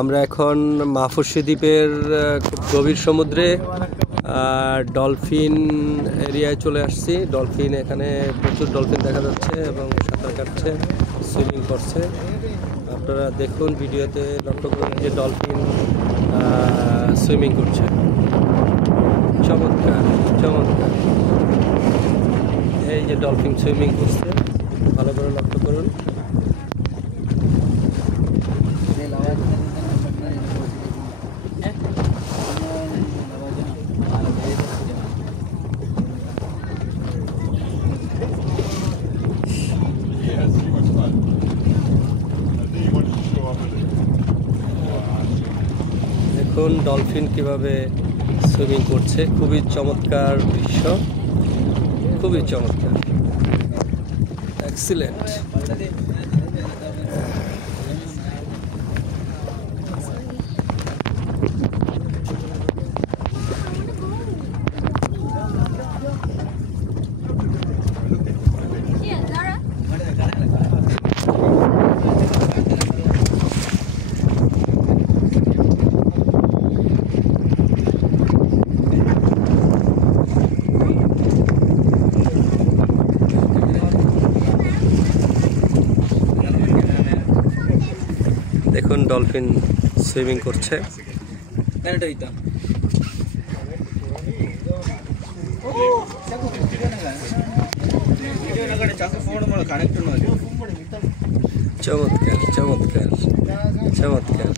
আমরা এখন মাফুসি দ্বীপের খুব গভীর সমুদ্রে ডলফিন এরিয়ায় চলে আসছি। ডলফিন, এখানে প্রচুর ডলফিন দেখা যাচ্ছে এবং সাঁতার কাটছে, সুইমিং করছে। আপনারা দেখুন, ভিডিওতে লক্ষ্য করুন যে ডলফিন সুইমিং করছে। চমৎকার চমৎকার, এই যে ডলফিন সুইমিং করছে, ভালো করে লক্ষ্য করুন। দেখুন ডলফিন কিভাবে সুইমিং করছে, খুবই চমৎকার দৃশ্য, খুবই চমৎকার, এক্সিলেন্ট। দেখুন ডলফিন সুইমিং করছে। চমৎকার চমৎকার চমৎকার।